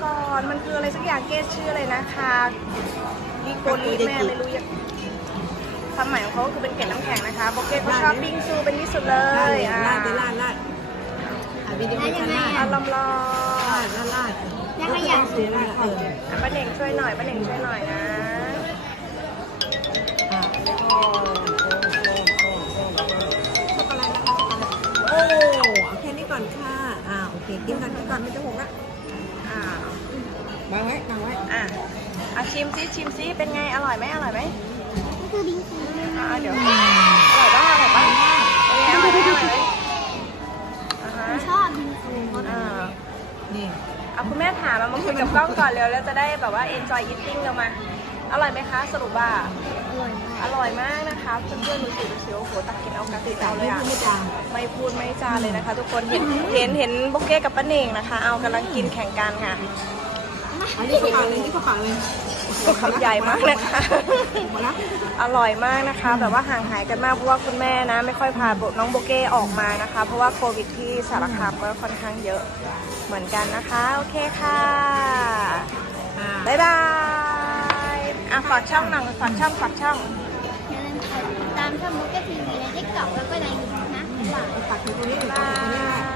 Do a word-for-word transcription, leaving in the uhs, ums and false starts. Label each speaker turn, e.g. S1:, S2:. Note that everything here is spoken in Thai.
S1: ก่อนมันคืออะไรสักอย่างเกสชื่ออะไรนะคะดิโกลิแม่ไม่รู้ยังความหมายของเขาคือเป็นเกล็ดน้ำแข็งนะคะโบเก้เขาชอบบิงซูเป็นที่สุดเลยอ่ะ
S2: ลาดจะลาดลาดอ่ะวิดีโอจะลาด
S1: เอาลำลอ
S2: ลาดลาดลาด
S3: ยังไงอย่าง
S2: เสียลาดเออ
S1: ป้าเน่งช่วยหน่อยป้าเน่งช่วยหน่อยนะ
S2: อ่ะโอ้ช็อกโกแลตนะคะช็อกโกแลตโอ้เอาแค่นี้ก่อนค่ะอ่าโอเคกินก่อนกินก่อนไม่ต้องหกละ
S1: อ่าว
S2: างไว้วางไว้
S1: อ่ะอ่ะชิมซิชิมซิเป็นไงอร่อยไหมอร่อยไหม
S3: ก็คือบิงซู
S1: อ่าเดี๋ยวอร่อยบ้างอร่อยบ้างเป็นไงอร่อยไหมอร่อยไหมอ่าฮะ
S3: ชอบบิงซู
S1: อ่า
S2: นี่
S1: เอาคุณแม่ถามมามาคุยกับกล้องก่อนเร็วแล้วจะได้แบบว่า enjoy eating เรามาอร่อยไหมคะสรุปว่า
S3: อร่อยมาก
S1: อร่อยมากนะคะเพื่อนๆดูสิดูสิโอ้โหตักกินเอากระติก
S2: แต่
S1: เอาเล
S2: ไม่
S1: ยอ่ะ
S2: พูดไม่จาง
S1: ไม่พูดไม่จาเลยนะคะ ทุกคนเห็นเห็นเห็นโบเก้กับป้าเน่งนะคะ เอากำลังกินแข่งกันค่ะ
S2: อันนี้เข้าปากเลยนี่เข้าปากเลย
S1: คำใหญ่มากนะคะ
S2: หมดแล้ว
S1: อร่อยมากนะคะแบบว่าห่างหายกันมากเพราะว่าคุณแม่นะ ไม่ค่อยพาน้องโบเก้ออกมานะคะ เพราะว่าโควิดที่สารคามก็ค่อนข้างเยอะเหมือนกันนะคะโอเคค่ะ
S2: อ่า
S1: บ๊ายบายอ่ะฝากช่องหนังฝากช่องฝากช่อง
S3: อย่าลืมกดติดตามช่องมุกเกอร์ทีวีในทิกตอกแล้วก็ในยูทูบนะบ๊ายบาย
S2: ปากอยู่ตรงนี้ปากอยู่ตรงนี้